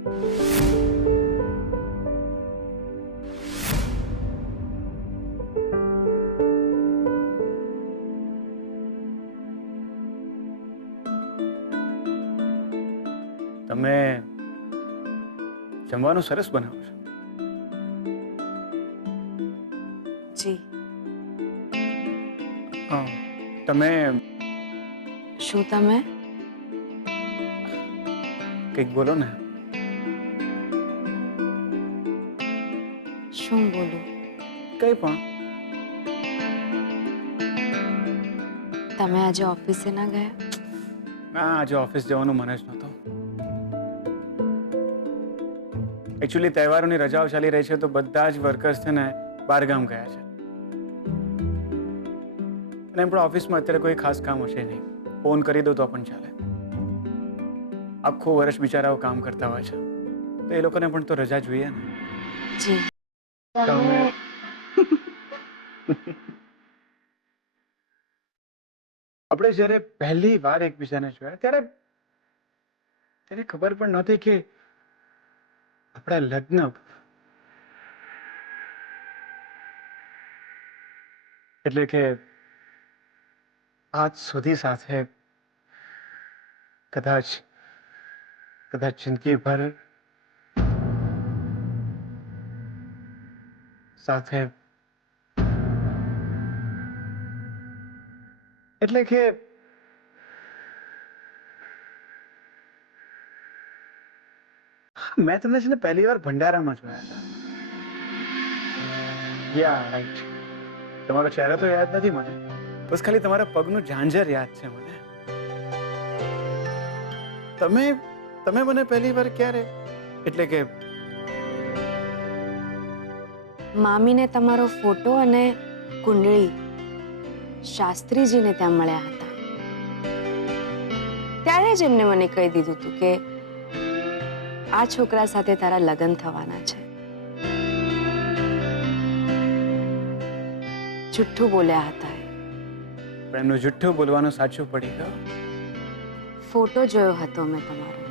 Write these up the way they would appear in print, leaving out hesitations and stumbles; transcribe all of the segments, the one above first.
તમે જમવાનું સરસ બનાવો છો. જી. તમે શું તમે? કંઈક બોલો ને. શું બોલું? કંઈ પણ. તમે આજે ઓફિસે ના ગયા? ના, આજે ઓફિસ જવાનું મને જ નહોતું. એકચ્યુઅલી તહેવારોની રજાઓ ચાલી રહી છે તો બધા જ વર્કર્સ છે ને બહારગામ ગયા છે. અને એમ પણ ઓફિસમાં અત્યારે કોઈ ખાસ કામ હશે નહીં. ફોન કરી દો તો પણ ચાલે. આખું વર્ષ બિચારાઓ કામ કરતા હોય છે તો એ લોકોને પણ તો રજા જોઈએ ને. જી. તમે આપણે જ્યારે પહેલી વાર એકબીજાને જોયા ત્યારે ત્યારે ખબર પણ નહોતી કે આપણા લગ્ન એટલે કે આજ સુધી સાથે કદાચ જિંદગીભર સાથે એટલે કે મેં તમને છે ને પહેલી વાર ભંડારામાં જોયા હતા. યા રાઈટ. તમારો ચહેરો તો યાદ નથી મને, બસ ખાલી તમારા પગનું ઝાંઝર યાદ છે મને. તમે મને પહેલી વાર ક્યારે એટલે કે મામીને તમારો ફોટો અને કુંડળી શાસ્ત્રીજીને ત્યાં મળ્યા હતા. ત્યારે જ એમને મને કહી દીધું હતું કે આ છોકરા સાથે તારા લગ્ન થવાના છે. જુઠ્ઠું બોલ્યા હતા. પણ એમનું જુઠ્ઠું બોલવાનું સાચું પડી ગયું. ફોટો જોયો હતો મેં તમારો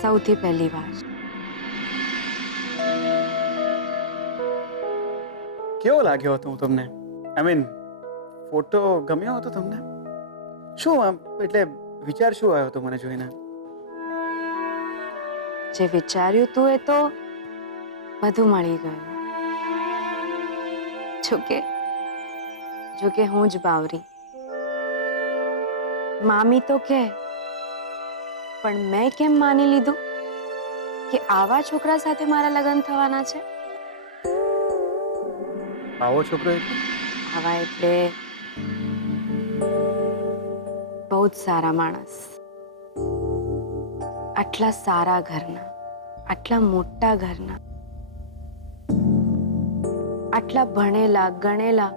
સૌથી પહેલી વાર. કેવો લાગ્યો હતો હું તમને? આઈ મીન ફોટો ગમ્યો હતો તમને? શું આમ એટલે વિચાર શું આવ્યો હતો મને જોઈને? જે વિચાર્યું તું એ તો બધું મળી ગયું. જોકે હું જ બાવરી. મામી તો કે પણ મેં કેમ માની લીધું કે આવા છોકરા સાથે મારા લગ્ન થવાના છે? આવો છોકરો એટલે આવા એટલે બહુ જ સારા માણસ, આટલા સારા ઘરના, આટલા મોટા ઘરના, આટલા ભણેલા ગણેલા,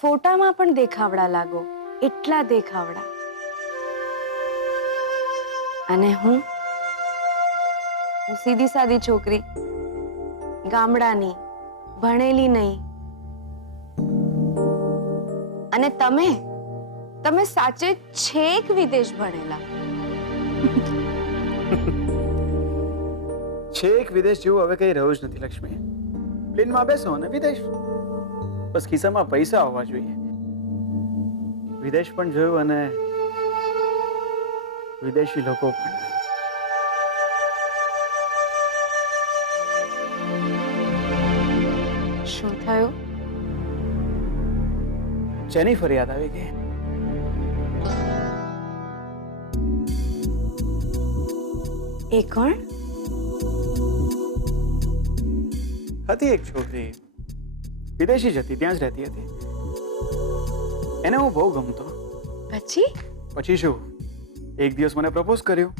ફોટામાં પણ દેખાવડા લાગો, એટલા દેખાવડા. અને હું સીધી સાદી છોકરી, ગામડાની, ભણેલી નહીં. અને તમે સાચે છેક વિદેશ ભણેલા. છેક વિદેશ જેવું હવે કઈ રહ્યું જ નથી લક્ષ્મી. પ્લેનમાં બેસો અને વિદેશ. બસ ખિસ્સામાં પૈસા હોવા જોઈએ. વિદેશ પણ જોયું અને વિદેશી લોકો પણ. શું થયું? જેનિફર યાદ આવી ગઈ. એ કોણ? હતી એક છોકરી, વિદેશી જ હતી, ત્યાં જ રહેતી હતી. એને હું બહુ ગમતો. પછી શું, એક દિવસ મને પ્રપોઝ કર્યું.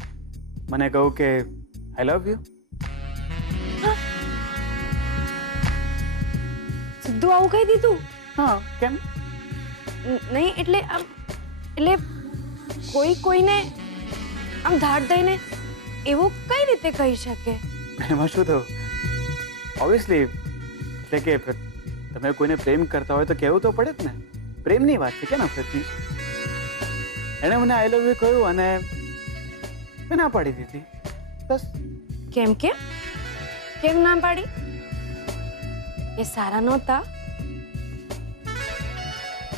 મને કહ્યું કે આઈ લવ યુ. સીધું આવું કહી દીધું? હા, કેમ? નહીં એટલે કોઈને આમ ધાડ દઈને એવું કઈ રીતે કહી શકે? એમાં શું થયું? ઓબ્વિયસલી એટલે કે તમે કોઈને પ્રેમ કરતા હોય તો કહેવું તો પડે જ ને. પ્રેમની વાત છે કે નફરતની? એણે મને આઈ લવ યુ કહ્યું અને મેં ના પાડી દીધી. બસ. કેમ કેમ ના પાડી? એ સારા નહોતા?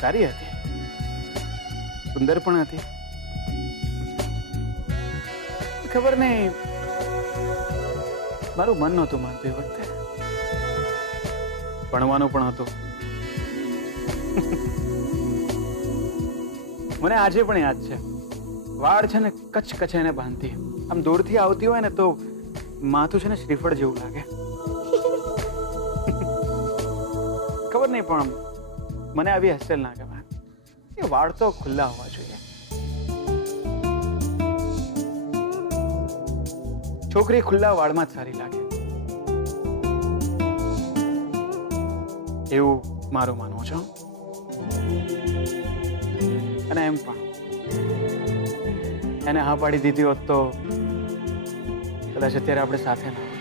સારી હતી, સુંદર પણ હતી. ખબર નહીં, મારું મન નહોતું માનતું એ વખતે. ભણવાનું પણ હતું. મને આજે પણ યાદ છે, વાળ છે ને કચ એને બાંધતી. આમ દૂરથી આવતી હોય ને તો માથું છે ને શ્રીફળ જેવું લાગે. ખબર નહીં પણ મને આવી હેરસ્ટાઈલ ના ગમે. એ વાળ તો ખુલ્લા હોવા જોઈએ. છોકરી ખુલ્લા વાળમાં જ સારી લાગે એવું મારું માનવું છે. અને એમ પણ એને હા પાડી દીધી હોત તો કદાચ અત્યારે આપણે સાથે ના હોત.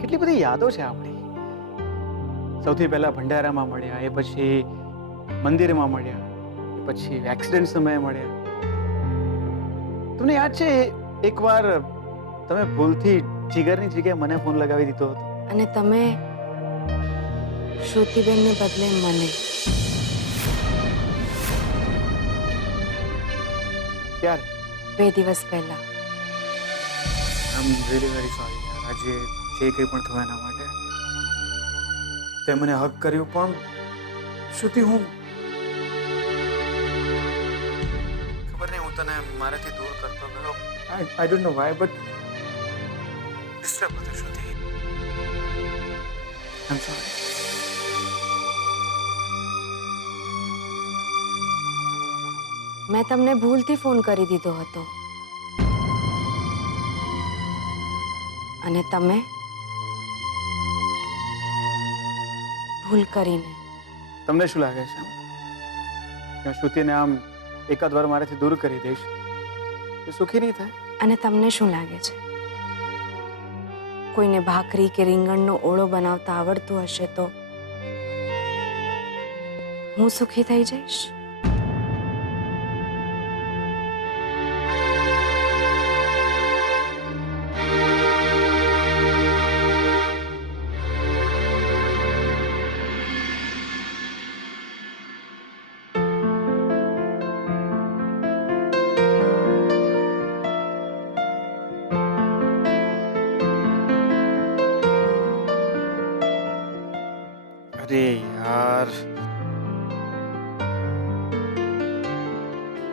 કેટલી બધી યાદો છે આપણી. સૌથી પહેલા ભંડારામાં મળ્યા, એ પછી મંદિરમાં મળ્યા, એ પછી એક્સિડન્ટ સમયે મળ્યા. તમને યાદ છે એકવાર તમે ભૂલથી જીગરની જગ્યાએ મને ફોન લગાવી દીધો હતો? અને તમે શ્રુતિબેનને બદલે મને. ક્યારે? 2 દિવસ પહેલા. આઈ એમ રિયલી વેરી સોરી યાર. આજે જે કંઈ પણ થયું એના માટે. તે મને હક કર્યું પણ શ્રુતિ, હું ખબર નહીં, હું તને મારાથી દૂર કરતો ગયો. I don't know why, but disturb હતો શ્રુતિ. આઈ એમ સોરી. મેં તમને ભૂલથી ફોન કરી દીધો હતો અને તમે ભૂલ કરીને. તમને શું લાગે છે કે શ્રુતિને આમ એકાદ વાર મારાથી દૂર કરી દઈશ એ સુખી નહીં થાય? અને તમને શું લાગે છે કોઈને ભાખરી કે રીંગણનો ઓળો બનાવતા આવડતું હશે તો હું સુખી થઈ જઈશ? અરે યાર,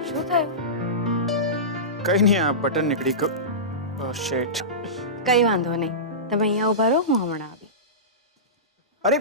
શું થયું? કઈ નહીં, આ બટન નીકળી ગયું. શેટ. કઈ વાંધો નહીં, તમે અહીંયા ઉભા રહો, હું હમણાં આવી. અરે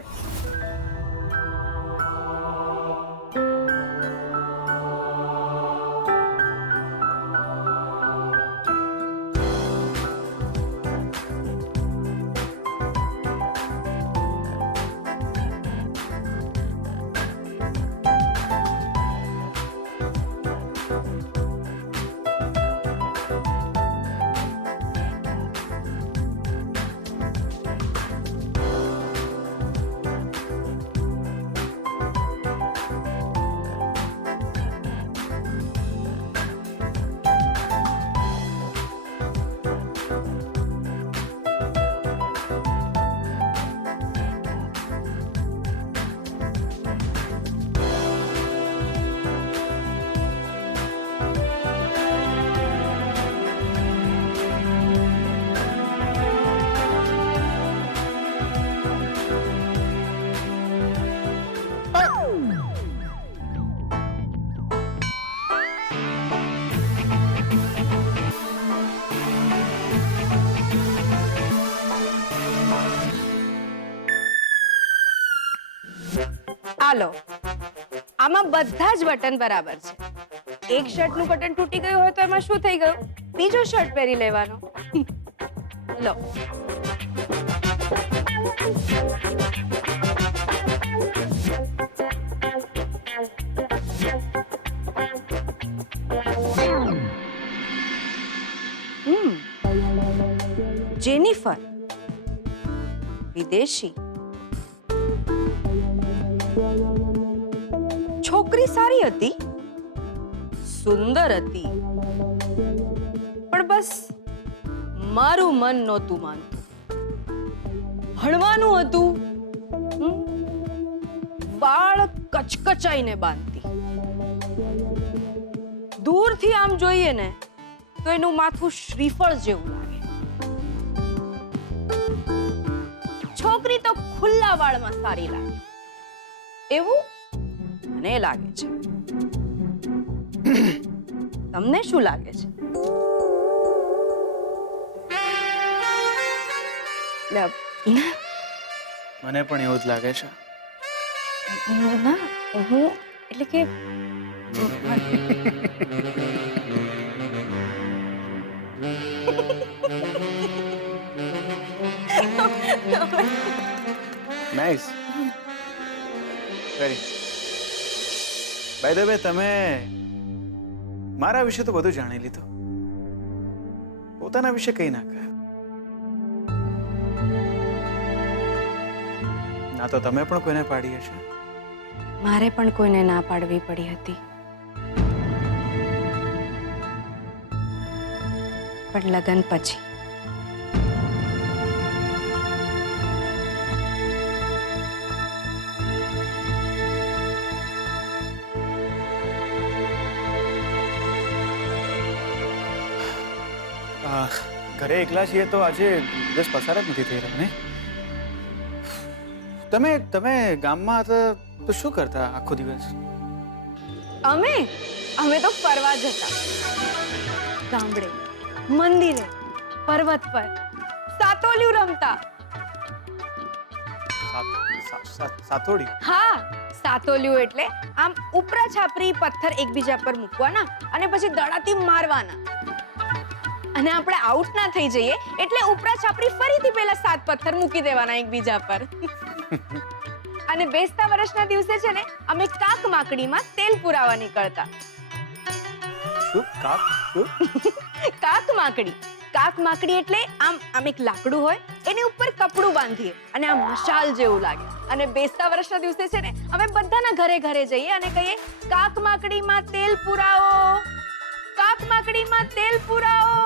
હાલો, આમાં બધા જ બટન બરાબર છે. એક શર્ટનું બટન તૂટી ગયું હોય તો એમાં શું થઈ ગયું? બીજો શર્ટ પહેરી લેવાનો. લો. જેનિફર, વિદેશી. છોકરી સારી હતી, સુંદર હતી, પણ બસ મારું મન નહોતું માનતું. ભણવાનું હતું, વાળ કચકચાઈને બાંધતી. દૂરથી આમ જોઈએ ને તો એનું માથું શ્રીફળ જેવું લાગે. છોકરી તો ખુલ્લા વાળમાં સારી લાગે એવું મને લાગે છે. તમને શું લાગે છે? મને પણ એવું જ લાગે છે. ના, હું એટલે કે nice, very. By the way, તમે મારા વિશે તો બધું જાણી લીધું, પોતાના વિશે કઈ ના કહ્યું. ના તો તમે પણ કોઈને પાડી હશે. મારે પણ કોઈને ના પાડવી પડી હતી, પણ લગ્ન પછી. ઘરે એકલા છીએ તો આજે દિવસ પસાર જ નથી થઈ રહ્યો ને. તમે ગામમાં હતા તો શું કરતા આખો દિવસ? અમે તો ફરવા જતા, ગામડે, મંદિરે, પર્વત પર, સાતોલિયું રમતા. સાથોડી? હા, સાતોલિયું એટલે આમ ઉપરા છાપરી પથ્થર એકબીજા પર મૂકવાના અને પછી દડાથી મારવાના, અને આપણે આઉટ ના થઈ જઈએ એટલે ઉપરા છાપરી ફરીથી પેલા 7 પથ્થર મૂકી દેવાના એકબીજા પર. અને બેસતા વર્ષના દિવસે છે ને અમે કાક માકડીમાં તેલ પુરાવા નીકળતા. શું? કાક માકડી એટલે આમ એક લાકડું હોય, એની ઉપર કપડું બાંધીએ અને આમ મશાલ જેવું લાગે. અને બેસતા વર્ષના દિવસે છે ને અમે બધાના ઘરે જઈએ અને કહીએ, કાક માકડીમાં તેલ પુરાવો, કાક માકડીમાં તેલ પુરાવો.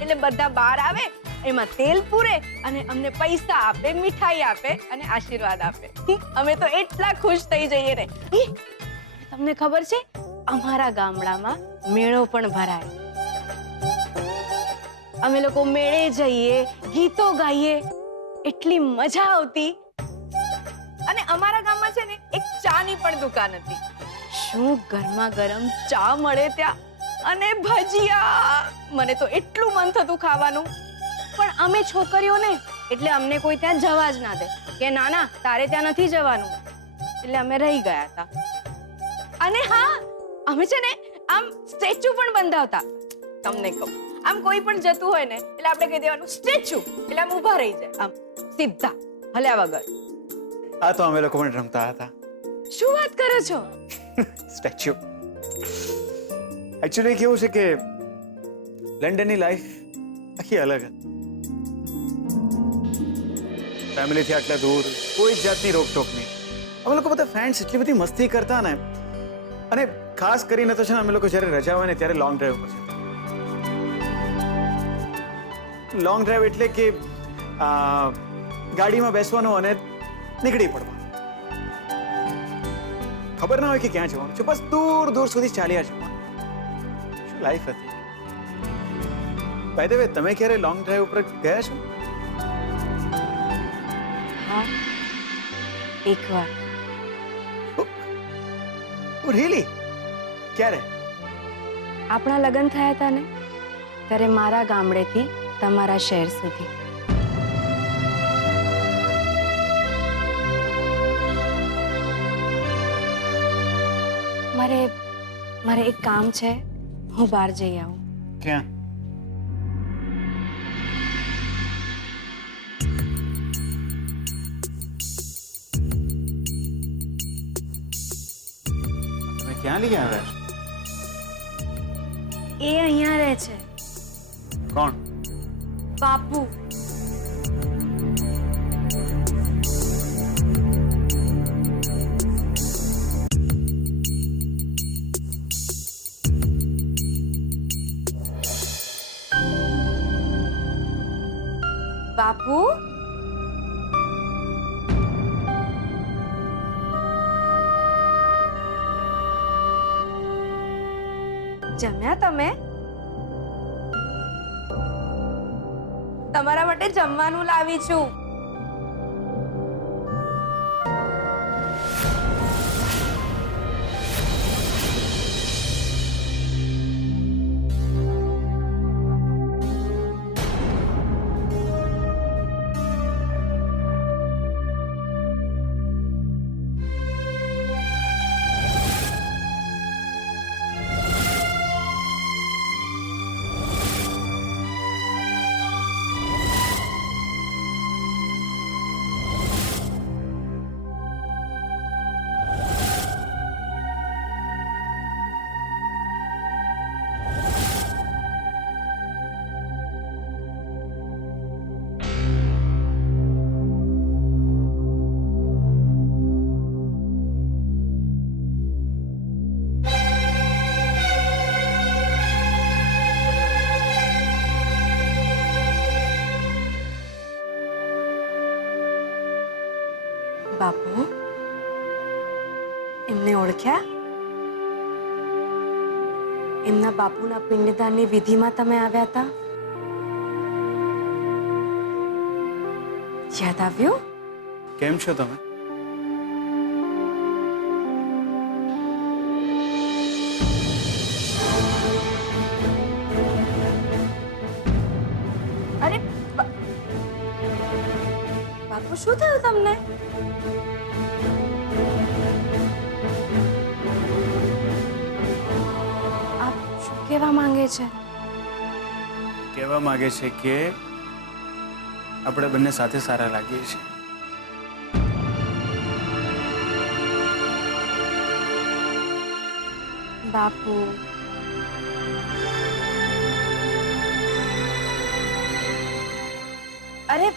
એટલે બધા બહાર આવે, એમાં તેલ પૂરે અને અમને પૈસા આપે, મીઠાઈ આપે અને આશીર્વાદ આપે. અમે તો એટલા ખુશ થઈ જઈએ ને. તમને ખબર છે, અમારા ગામડામાં મેળો પણ ભરાય. અમે લોકો મેળે જઈએ, ગીતો ગાઈએ, એટલી મજા આવતી. અને અમારા ગામમાં છે ને એક ચાની પણ દુકાન હતી. શું ગરમા ગરમ ચા મળે ત્યાં, અને ભજીયા. મને તો એટલું મન થતું ખાવાનું, પણ અમે છોકરીઓને એટલે અમને કોઈ ત્યાં જવા જ ના દે, કે ના ના તારે ત્યાં નથી જવાનું. એટલે અમે રહી ગયા હતા. અને હા, અમે છે ને આમ સ્ટેચ્યુ પણ બંધાવતા. તમને કહું, આમ કોઈ પણ જતું હોય ને એટલે આપણે કહી દેવાનું સ્ટેચ્યુ, એટલે આમ ઊભા રહી જાય, આમ સીધા હલ્યા વગર. આ તો અમે લોકો પણ રમતા હતા. શું વાત કરો છો? સ્ટેચ્યુ. એકચ્યુઅલી કેવું છે કે લંડનની લાઈફ આખી અલગ હતી. ફેમિલીથી આટલા દૂર, કોઈ જ જાતની રોકટોક નહીં. અમે લોકો બધા ફ્રેન્ડ્સ એટલી બધી મસ્તી કરતા ને. અને ખાસ કરીને તો છે ને અમે લોકો જ્યારે રજા હોય ને ત્યારે લોંગ ડ્રાઈવ પર જતા. લોંગ ડ્રાઈવ એટલે કે ગાડીમાં બેસવાનું અને નીકળી પડવાનું. ખબર ના હોય કે ક્યાં જવાનું છે, બસ દૂર દૂર સુધી ચાલ્યા જવાનું. શું લાઈફ હતી. બાય ધ વે, તમે ક્યારે લોંગ ડ્રાઈવ ઉપર ગયા છો? હા, એકવાર. રિયલી? ક્યારે? આપણા લગ્ન થયા હતા ને ત્યારે મારા ગામડેથી તમારા શહેર સુધી. મારે એક કામ છે, હું બહાર જઈ આવું. ક્યાં? તમે ક્યાં લઈ આવ્યા છો? એ અહીંયા રહે છે. કોણ? બાપુ. બાપુ, જમ્યા તમે? તમારા માટે જમવાનું લાવી છું. બાપુ, એમને ઓળખ્યા? એમના બાપુના પિંડદાનની વિધિમાં તમે આવ્યા હતા? યાદ આવ્યું? કેમ છો તમે? અરે બાપુ, શું થયું તમને? આપ શું કહેવા માંગે છે? કહેવા માંગે છે કે આપણે બંને સાથે સારા લાગીએ છીએ. બાપુ, અરે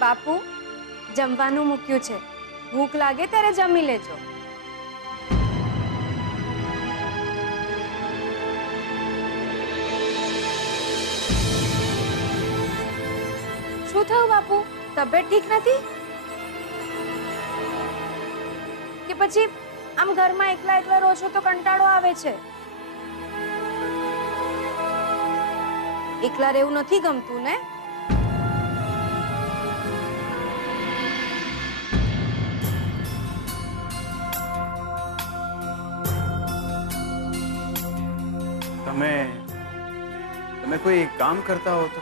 બાપુ, જમવાનું મૂક્યું છે. ભૂખ લાગે ત્યારે જમી લેજો. શું થયું બાપુ? તબિયત ઠીક નથી કે પછી આમ ઘરમાં એકલા એકલા રહો છો તો કંટાળો આવે છે? એકલા રહેવું નથી ગમતું ને? તમે કોઈ કામ કરતા હો તો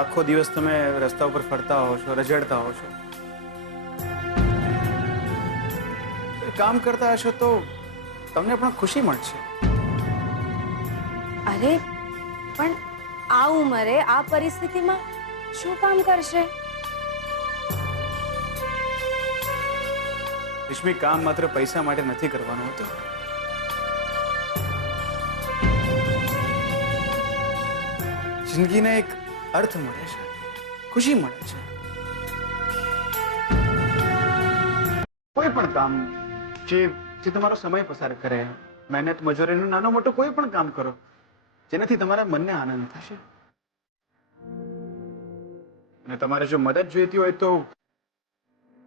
આખો દિવસ તમે રસ્તા ઉપર ફરતા હો છો, રઝળતા હો છો. કામ કરતા હશો તો તમને પણ ખુશી મળશે. અરે પણ આ ઉંમરે આ પરિસ્થિતિમાં શું કામ કરશે? રેશમી, કામ માત્ર પૈસા માટે નથી કરવાનું હોતું. જિંદગીને એક અર્થ મળે છે, ખુશી મળે છે. કોઈ પણ કામ જે તમારો સમય પસાર કરે, મહેનત મજૂરીનું નાનું મોટું કોઈ પણ કામ કરો જેનાથી તમારા મનને આનંદ થશે. અને તમારે જો મદદ જોઈતી હોય તો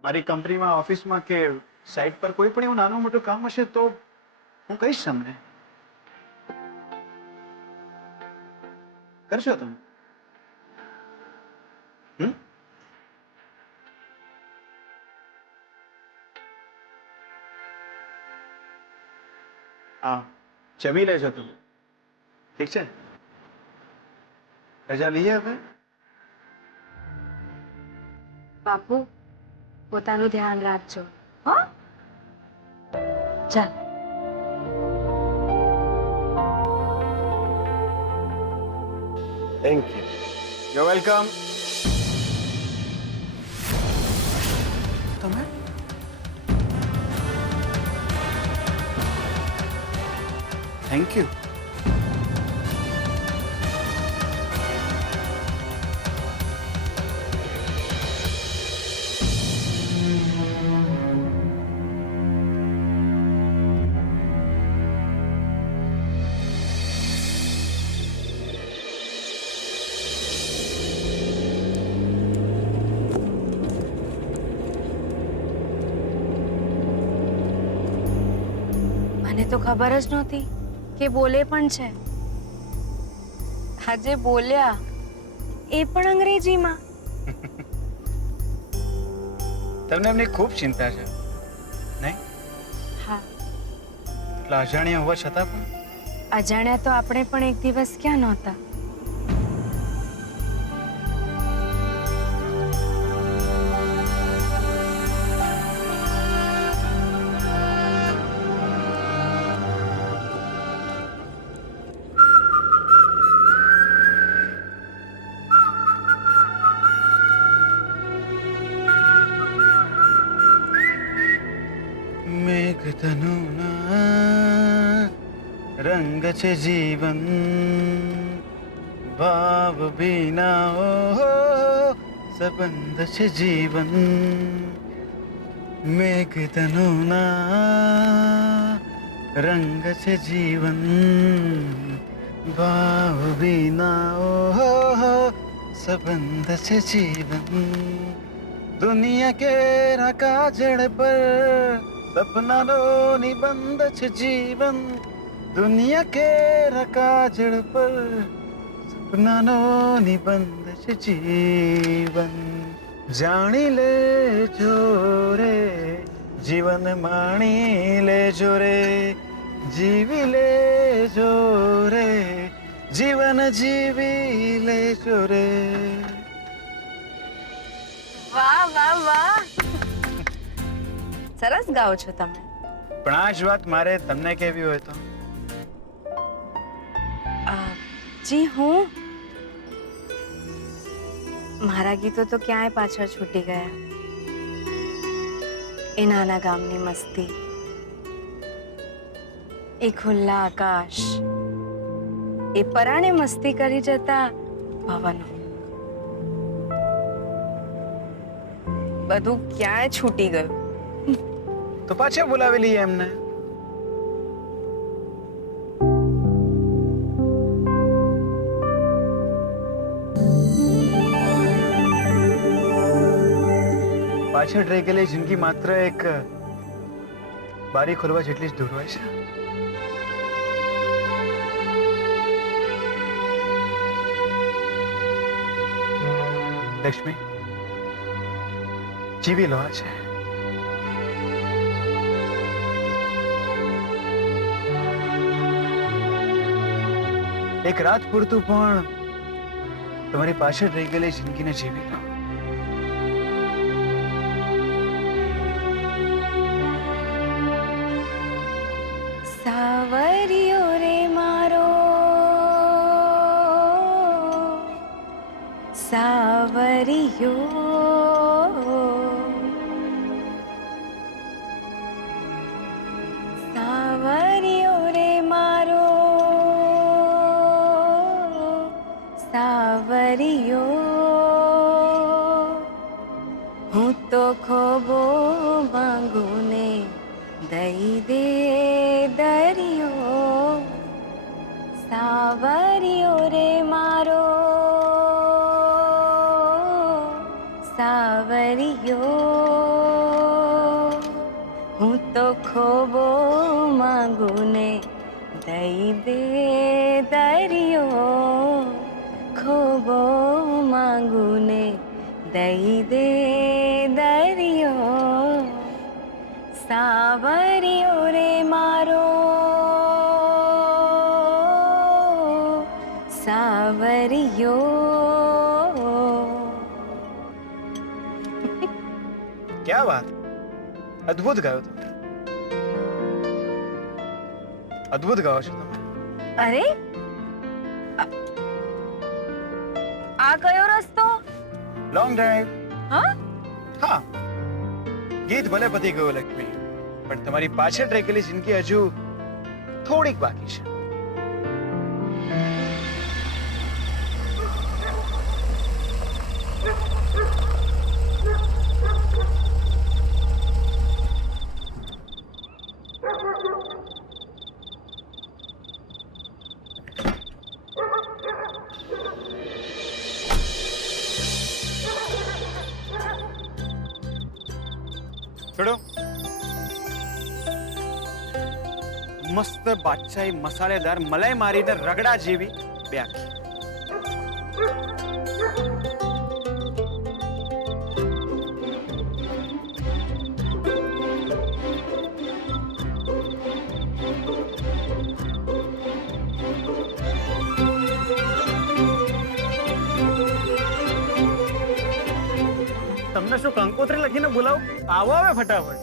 મારી કંપનીમાં, ઓફિસમાં કે સાઇટ પર કોઈ પણ એવું નાનું મોટું કામ હશે તો હું કહીશ તમને. કરશો તમે? હા, જમી લેજો તમે. ઠીક છે? રજા લઈએ હવે? બાપુ, પોતાનું ધ્યાન રાખજો. હા, ચાલ. Thank you. You welcome. તમે થેન્ક યુ. તો ખબર જ નહોતી કે બોલે પણ છે. આજે બોલ્યા, એ પણ અંગ્રેજીમાં. તમને એમની ખૂબ ચિંતા છે નહીં? હા, એટલે અજાણ્યા હોવા છતાં પણ અજાણ્યા તો આપણે પણ એક દિવસ ક્યાં નહોતા. મેઘધનુના રંગ છે જીવન, ભાવ વિના ઓહો સંબંધ છે જીવન. મેઘધનુના રંગ છે જીવન, ભાવ વિના ઓહો સંબંધ છે જીવન. દુનિયા કે કાજળ પર સપનાનો નિબંધ છે જીવન. દુનિયા કે કાજળ પર સપનાનો નિબંધ છે જીવન. જાણી લેજો રે જીવન, માણી લેજો રે, જીવી લેજો રે જીવન, જીવી લેજો રે. વાહ વાહ વાહ, સરસ ગાઓ છો તમે. પણ આ જ વાત મારે તમને કહેવી હોય તો જી હું મારા ગીતો તો ક્યાંય પાછળ છૂટી ગયા. એ નાના ગામની મસ્તી, એ ખુલ્લા આકાશ, એ પરાણે મસ્તી કરી જતા પવનો, બધું ક્યાંય છૂટી ગયું. તો પાછા બોલાવી લઈએ એમને. પાછળ રહી ગયેલી જિંદગી માત્ર એક બારી ખોલવા જેટલી જ દૂર હોય છે. લક્ષ્મી, જીવી લો છે. એક રાત પૂરતું પણ તમારી પાછળ રહી ગયેલી જિંદગીને જીવી લો. સાવરિયો રે મારો, સાવરિયો, સાવરિયો રે મારો, સાવરિયો. હું તો ખોબો માંગુ ને દઈ દે દરિયો. સાવરિયો રે મારો, સાવરિયો. હું તો ખોબો માંગુ ને દઈ દે દરિયો. ખોબો માંગુ ને દઈ દે દરિયો. સાવરિયો રે મારો, સાવરિયો. ક્યાં વાત, અદ્ભુત ગાયો તમે, અદ્ભુત ગાઓ છો તમે. અરે આ કયો રસ્તો? Long drive. હા, હા, ગીત ભલે પતી ગયું લક્ષ્મી, પણ તમારી પાછળ રહી ગયેલી જિંદગી હજુ થોડીક બાકી છે. છોડો. મસ્ત બાદશાહી મસાલેદાર મલાઈ મારીને રગડા જેવી બે આખી. તમને શું કંકોત્રી લખીને બોલાવું? આવો હવે ફટાફટ.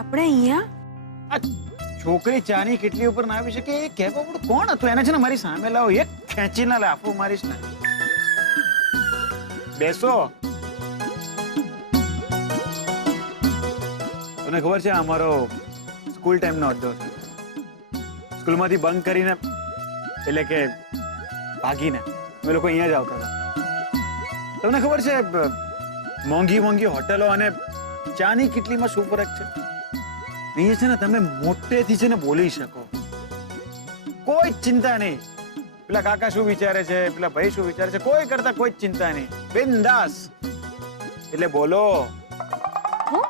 આપણે અહીંયા આ છોકરી ચાની કેટલી ઉપર ના આવી શકે એ કહેવા પડે કોણ હતું? એને છે ને મારી સામે લાવો, એક ખેંચીને લાફો મારીશ ને. બેસો. તમને ખબર છે અમારો સ્કૂલ ટાઈમનો અડ્ડો છે. સ્કૂલમાંથી બંક કરીને એટલે કે ભાગીને અમે લોકો અહીંયા જ આવતા હતા. તમને ખબર છે મોંઘી મોંઘી હોટલો અને ચાની કેટલીમાં શું ફરક છે? અહીંયા છે ને તમે મોટેથી છે ને બોલી શકો, કોઈ જ ચિંતા નહીં. પેલા કાકા શું વિચારે છે, પેલા ભાઈ શું વિચારે છે, કોઈ કરતા કોઈ જ ચિંતા નહીં, બિંદાસ. એટલે બોલો. હું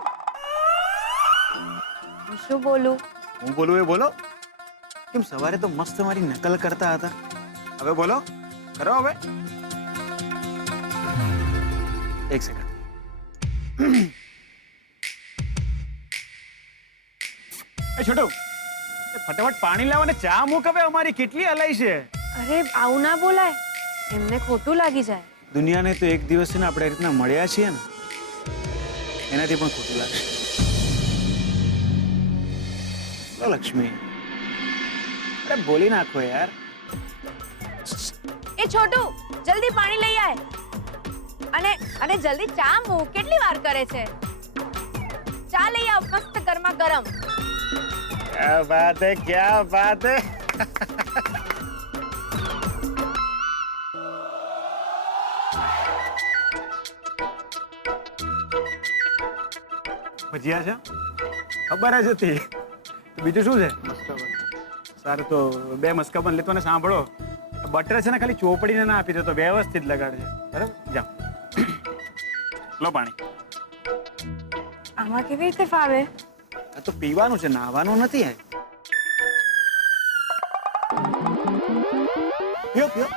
શું બોલું? હું બોલું એ બોલો. કેમ સવારે તો મસ્ત મારી નકલ કરતા હતા, હવે બોલો, કરો હવે. એક સેકન્ડ. એ છોટુ, ફટાફટ પાણી લાવો ને ચા મૂક હવે, અમારી કેટલી હલાઈ છે. અરે આવું ના બોલાય, એમને ખોટું લાગી જાય. દુનિયાને તો એક દિવસ છે ને આપણે રીતના મળ્યા છીએ ને એનાથી પણ ખોટું લાગશે. લો લક્ષ્મી, અરે બોલી નાખો યાર. એ છોટુ, જલ્દી પાણી લઈ આય. અને જલ્દી ચા મૂક, કેટલી વાર કરે છે? ચા લઈ આવ, મસ્ત ગરમા ગરમ. क्या बात है, क्या बात है. ભજીયા છે? ખબર જ હતી. બીજું શું છે? સારું તો બે મસ્કાબન લેતો ને સાંભળો, બટર છે ને ખાલી ચોપડીને ના આપી દો તો વ્યવસ્થિત લગાડજે, બરાબર? જાઓ. લો પાણી. આમાં કેવી રીતે ફાવે? આ તો પીવાનું છે, નાહવાનું નથી. પીઓ પીઓ.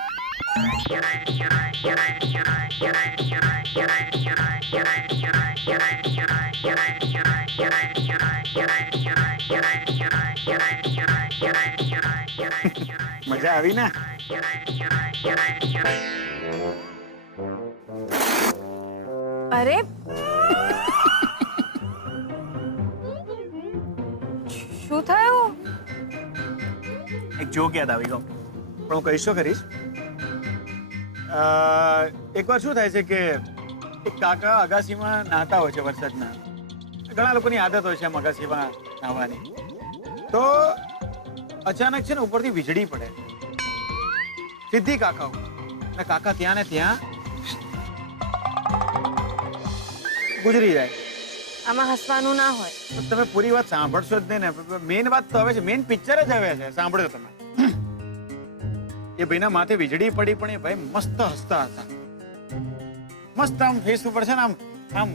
મજા આવી ને? અરે શું થયું? એક જોક યાદ આવી ગયો, પણ હું કહીશ તો કરીશ. એકવાર શું થાય છે કે એક કાકા અગાસીમાં નાહતા હોય છે વરસાદના. ઘણા લોકોની આદત હોય છે આમ અગાસીમાં નાહવાની. તો અચાનક છે ને ઉપરથી વીજળી પડે સીધી કાકા ઉપર, અને કાકા ત્યાં ને ત્યાં ગુજરી જાય. આમાં હસવાનું ના હોય. તો તમે પૂરી વાત સાંભળશો જ નહીં ને. મેઇન વાત તો હવે છે, મેઇન પિક્ચર જ હવે છે, સાંભળજો તમે. એ ભાઈના માથે વીજળી પડી પણ એ ભાઈ મસ્ત હસતા હતા. મસ્ત આમ ફેસ ઉપર છે ને આમ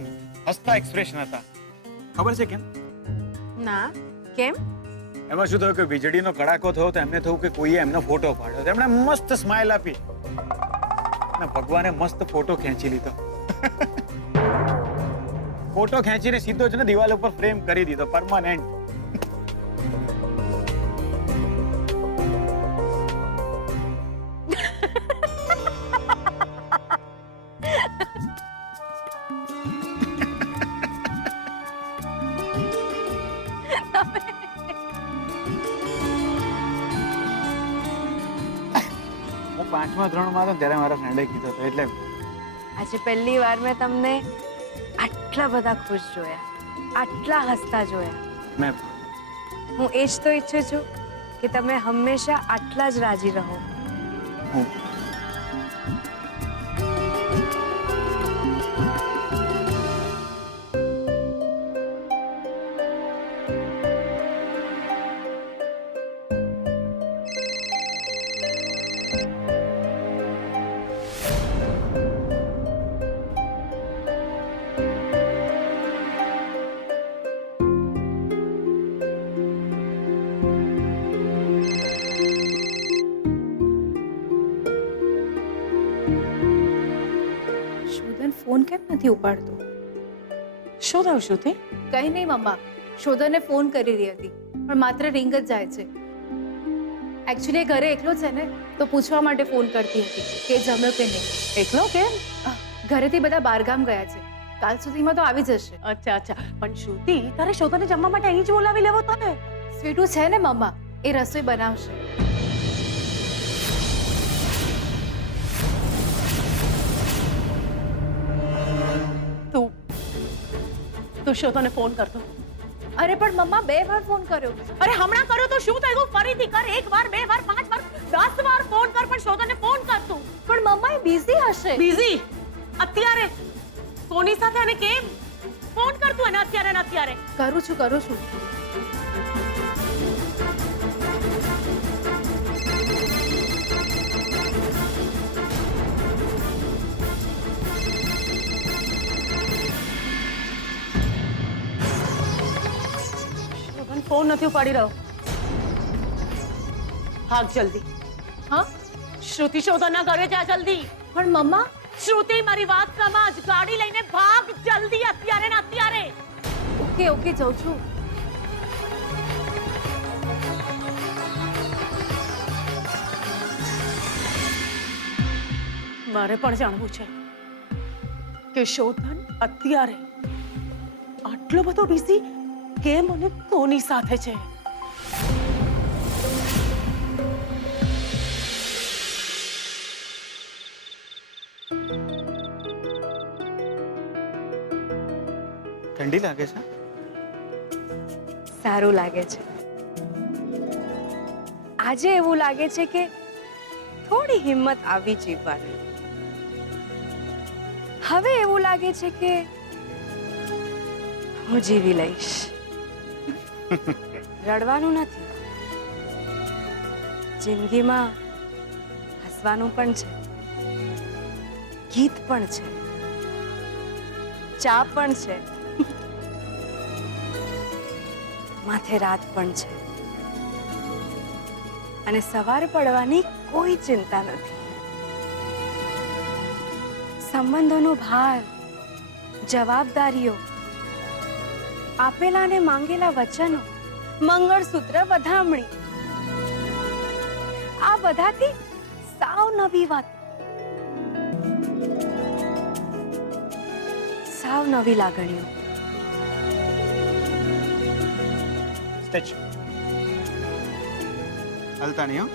હસતા એક્સપ્રેશન હતા. ખબર છે કેમ? ના, કેમ? એમાં શું થયું કે વીજળીનો કડાકો થયો તો એમને થયું કે કોઈએ એમનો ફોટો પાડ્યો. એમણે મસ્ત સ્માઇલ આપી અને ભગવાને મસ્ત ફોટો ખેંચી લીધો. ફોટો ખેંચીને સીધો જ ને દિવાલ ઉપર ફ્રેમ કરી દીધો, પરમાનન્ટ. હું 5મા ધોરણમાં હતો ત્યારે મારા ફ્રેન્ડે કીધો હતો, એટલે આજે પહેલી વાર મેં તમને આટલા બધા ખુશ જોયા, આટલા હસતા જોયા. મેં હું એ જ તો ઈચ્છું છું કે તમે હંમેશા આટલા જ રાજી રહો. હું ફોન કેમ નથી ઉપાડતો? શું થયું શ્રુતિ? કઈ નહીં મમ્મા, શોધને ફોન કરી રહી હતી પણ માત્ર રિંગ જ જાય છે. એકચ્યુઅલી ઘરે એકલો છે ને, તો પૂછવા માટે ફોન કરતી હતી કે જમ્યો કે નહીં. એકલો કેમ? ઘરેથી બધા બહારગામ ગયા છે, કાલ સુધીમાં તો આવી જશે. અચ્છા અચ્છા, પણ શ્રુતિ તારે શોધાને જમવા માટે અહીં જ બોલાવી લેવો તો ને. સ્વીટુ છે ને મમ્મા, એ રસોઈ બનાવશે. તું શોધાને ફોન કરતો. અરે પણ મમ્મા 2 વાર ફોન કર્યો. અરે હમણાં કર્યો તો શું થયું? ફરીથી કર. 1 વાર 2 વાર 5 વાર 10 વાર ફોન કર, પણ શોધાને ફોન કર તું. પણ મમ્મા એ બિઝી હશે. બિઝી? અત્યારે કોની સાથે અને કેમ? ફોન કર તું એને અત્યારે ને અત્યારે. કરું છું. શોધન ફોન નથી ઉપાડી રહ્યો. ભાગ જલ્દી. હા શ્રુતિ શોધનના ઘરે જા જલ્દી. પણ મમ્મા, શ્રુતિ મારી વાત સમજ. ગાડી લઈને ભાગ જલ્દી, અત્યારે ને અત્યારે. ઓકે જાઉં છું. મારે પણ જાણવું છે કે શોધન અત્યારે આટલો બધો બિઝી કેમ અને કોની સાથે છે. ઠંડી લાગે છે? સારું લાગે છે. આજે એવું લાગે છે કે થોડી હિંમત આવી જીવવાની. હવે એવું લાગે છે કે હું જીવી લઈશ. રડવાનું નથી, જિંદગીમાં હસવાનું પણ છે, ગીત પણ છે, ચા પણ છે, માથે રાત પણ છે, અને સવાર પડવાની કોઈ ચિંતા નથી. સંબંધોનો ભાર, જવાબદારીઓ, આપેલા અને માંગેલા વચનો, મંગળસૂત્ર, વધામણી, આ બધાથી સાવ નવી વાત, સાવ નવી લાગણીઓ. સ્ટેચ્યુ હલતા નહીં હો.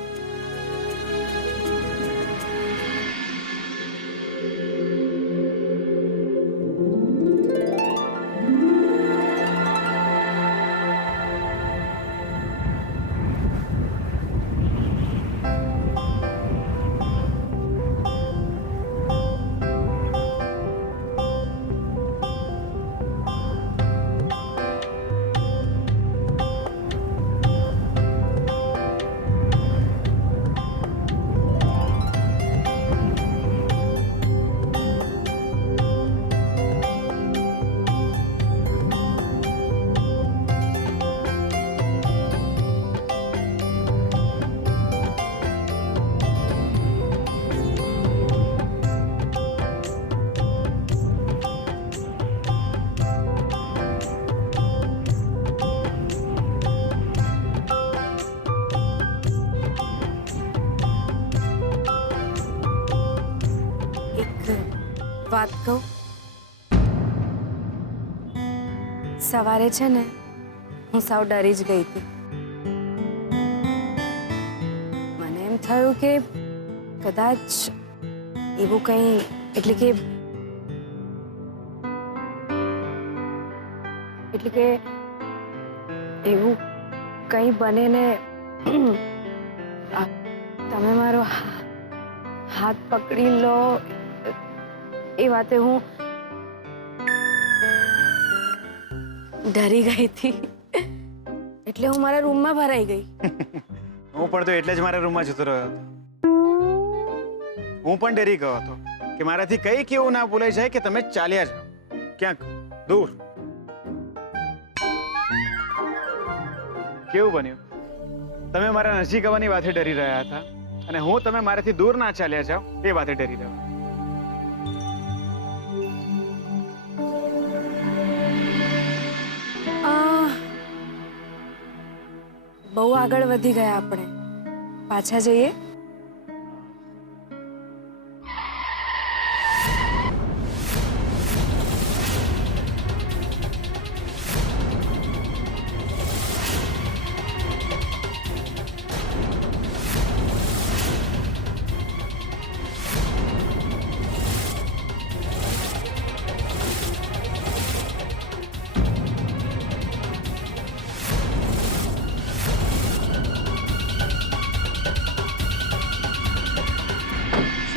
વાત કહું, સવારે છે ને હું સાવ ડરી જ ગઈ હતી. મને એમ થયું કે કદાચ એવું કંઈ, એટલે કે એવું કંઈ બને ને તમે મારો હાથ પકડી લો, એ વાતે હું ડરી ગઈ હતી. એટલે હું મારા રૂમમાં ભરાઈ ગઈ. હું પણ તો એટલે જ મારા રૂમમાં જતો રહ્યો હતો. હું પણ ડરી ગયો હતો કે મારાથી કંઈક એવું ના ભૂલાઈ જાય કે તમે ચાલ્યા જાઓ ક્યાંક દૂર. કેવું બન્યું? તમે મારા નજીક આવવાની વાતે ડરી રહ્યા હતા અને હું તમે મારાથી દૂર ના ચાલ્યા જાઓ એ વાતે ડરી રહ્યો. બહુ આગળ વધી ગયા આપણે. પાછા જઈએ.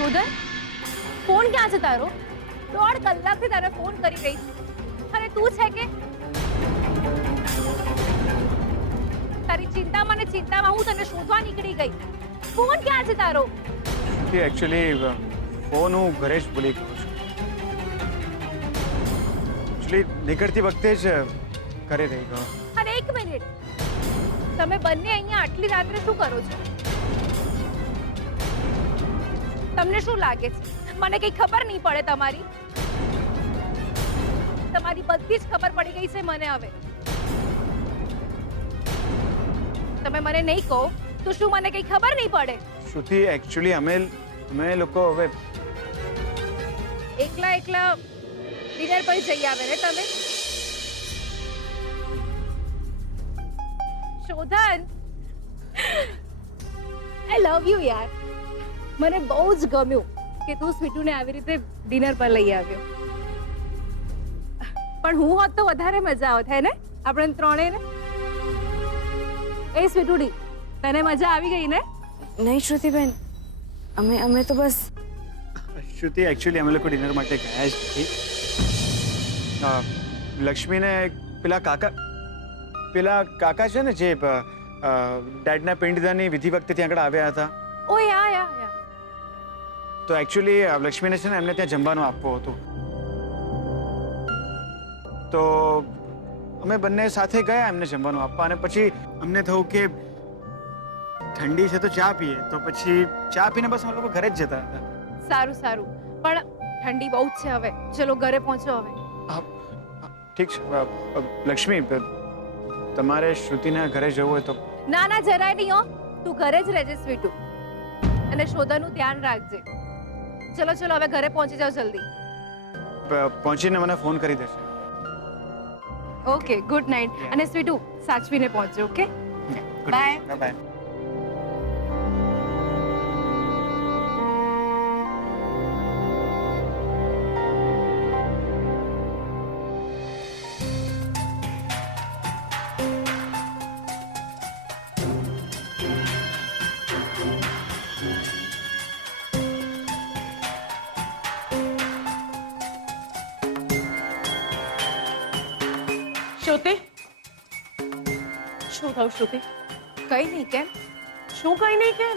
શોધન, ફોન ક્યાં છે તારો? 1.5 કલાકથી તારે ફોન કરી રહી છું અને તું છે કે તારી ચિંતામાં ને ચિંતામાં હું તને શોધવા નીકળી ગઈ. ફોન ક્યાં છે તારો? એકચ્યુઅલી ફોન હું ઘરે જ ભૂલી ગયો છું. એકચ્યુઅલી નીકળતી વખતે જ ઘરે રહી ગયો. અને 1 મિનિટ, તમે બંને અહીંયા આટલી રાત્રે શું કરો છો? તમને શું લાગે છે મને કઈ ખબર નહીં પડે? તમારી બધી જ ખબર પડી ગઈ છે મને હવે. તમે મને નહીં કહો તો શું મને કઈ ખબર નહીં પડે? શ્રુતિ, એકચ્યુઅલી અમે લોકો હવે એકલા ડિનર પર જઈ આવે ને તમે? શોધન, આઈ લવ યુ યાર. મને બહુ જ ગમ્યું કે તું સ્વીટુને આવી રીતે ડિનર પર લઈ આવ્યો. પણ હું હોત તો વધારે મજા આવત, હે ને? આપણે ત્રણેયને. એ સ્વીટુડી, તને મજા આવી ગઈ ને? નહીં શ્રુતિબેન, અમે તો બસ. શ્રુતિ, એકચ્યુઅલી અમે લોકો ડિનર માટે ગયા જ નથી. લક્ષ્મીને પેલા કાકા છે ને જે ડેડના પિંડદાનની વિધિ વખતે ત્યાં આગળ આવ્યા હતા. ઓ યા. તો એકચ્યુઅલી લક્ષ્મીને છે ને એમને ત્યાં જમવાનું આપવું હતું. તો અમે બંને સાથે ગયા એમને જમવાનું આપવા, અને પછી અમને થયું કે ઠંડી છે તો ચા પીએ. તો પછી ચા પીને બસ અમે લોકો ઘરે જ જતા હતા. સારું, પણ ઠંડી બહુ જ છે હવે. ચલો ઘરે પહોંચો હવે. ઠીક છે. લક્ષ્મી, તમારે શ્રુતિના ઘરે જવું હોય તો. ના, જરાય નહીં હો. તું ઘરે જ રહેજે સ્વીટુ, અને શોધાનું ધ્યાન રાખજે. ચલો હવે ઘરે પહોંચી જાઓ જલ્દી. પહોંચીને મને ફોન કરી દેશે. Okay, good night. અને સ્વીટુ, સાચવીને પહોંચજો. Okay, bye. બાય. શ્રુતિ, શું થયું શ્રુતિ? કઈ નહીં. કેમ? શું કઈ નહીં કેમ?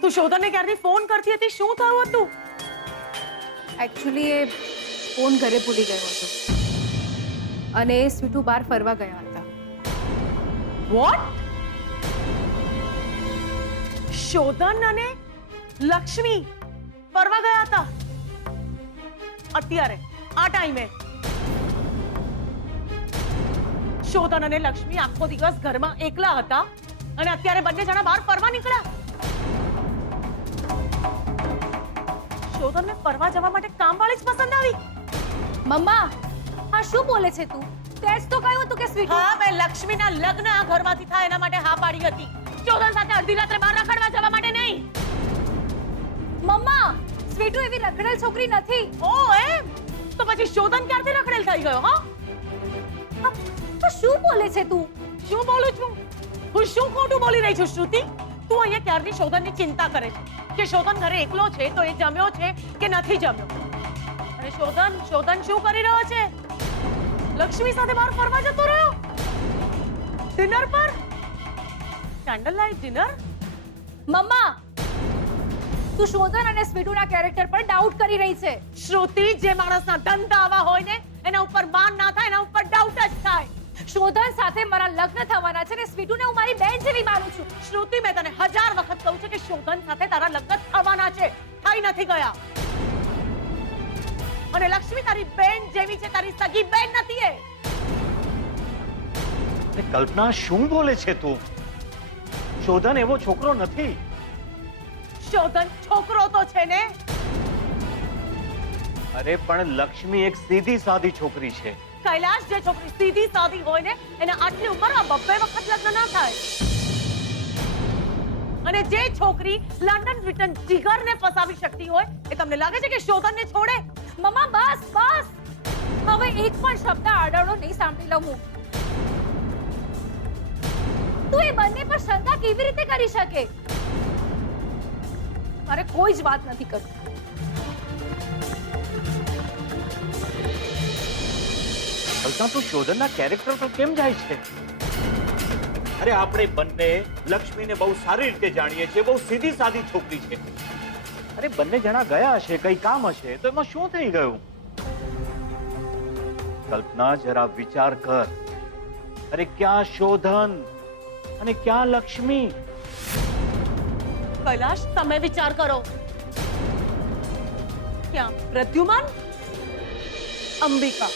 તું શોધનને ક્યારથી ફોન કરતી હતી? શું થયું હતું? એકચ્યુઅલી એ ફોન ઘરે ભૂલી ગયો હતો અને એ સ્વીટુ બહાર ફરવા ગયા હતા. વોટ? શોધન અને લક્ષ્મી ફરવા ગયા હતા અત્યારે આ ટાઈમે? શોધન અને લક્ષ્મી આખો દિવસ ઘરમાં એકલા હતા અને અત્યારે બંને જણા બહાર ફરવા નીકળ્યા. શોધનને ફરવા જવા માટે કામવાળી જ પસંદ આવી. મમ્મા, હા શું બોલે છે તું? તે જ તો કહ્યું હતું કે સ્વીટુ. હા, મેં લક્ષ્મીના લગ્ન આ ઘરમાંથી થાય એના માટે હા પાડી હતી. શોધન સાથે અડધી રાત્રે બહાર રખડવા જવા માટે નહીં. મમ્મા, સ્વીટુ એવી રખડેલ છોકરી નથી. ઓ એમ? તો પછી શોધન ક્યારથી રખડેલ થઈ ગયો? હા, તો શું બોલે છે તું? શું બોલું છું? હું શું ખોટું બોલી રહી છું શ્રુતિ? તું અહીંયા ક્યારની શોધનની ચિંતા કરે છે કે શોધન ઘરે એકલો છે તો એ જમ્યો છે કે નથી જમ્યો. અને શોધન શું કરી રહ્યો છે? લક્ષ્મી સાથે બહાર ફરવા જતો રહ્યો. ડિનર પર, કેન્ડલ લાઇટ ડિનર. મમ્મા, તું શોધન અને સ્વીટુના કેરેક્ટર પર ડાઉટ કરી રહી છે. શ્રુતિ, જે માણસના ધંધા આવા હોય ને એના ઉપર માન ના થાય, એના ઉપર ડાઉટ જ થાય. શોધન સાથે મારા લગ્ન થવાના છે ને સ્વીટુને હું મારી બેન જેવી માનું છું. શ્રુતિ, મેં તને 1000 વખત કહું છું કે શોધન સાથે તારા લગ્ન થવાના છે, થઈ નથી ગયા. અને લક્ષ્મી તારી બેન જેવી છે, તારી સગી બેન નથી એ. કલ્પના, શું બોલે છે તું? શોધન એવો છોકરો નથી. શોધન છોકરો તો છે ને. અરે પણ લક્ષ્મી એક સીધી સાદી છોકરી છે. કૈલાશ, જે છોકરી સીધી સાદી હોય ને એને આટલી ઉંમરમાં બબ્બે વખત લગ્ન ના થાય. અને જે છોકરી લંડન બ્રિટન જીગરને ફસાવી શકતી હોય એ તમને લાગે છે કે શોધનને છોડે? મમ્મા બસ બસ, હવે એક પણ શબ્દ આડાવડો નહીં સાંભળી લઉં હું. તું એ બંને પર શંકા કેવી રીતે કરી શકે? મારે કોઈ જ વાત નથી કરવી. કલ્પના, તું શોધનના કેરેક્ટર પર કેમ જાય છે? અરે આપણે બંને લક્ષ્મીને બહુ સારી રીતે જાણીએ છીએ, બહુ સીધી સાદી છોકરી છે. અરે બંને જણા ગયા હશે, કઈ કામ હશે, તો એમાં શું થઈ ગયું? કલ્પના, જરા વિચાર કર. અરે ક્યાં શોધન અને ક્યાં લક્ષ્મી? કૈલાશ, તમે વિચાર કરો. ક્યાં પ્રદ્યુમન, અંબિકા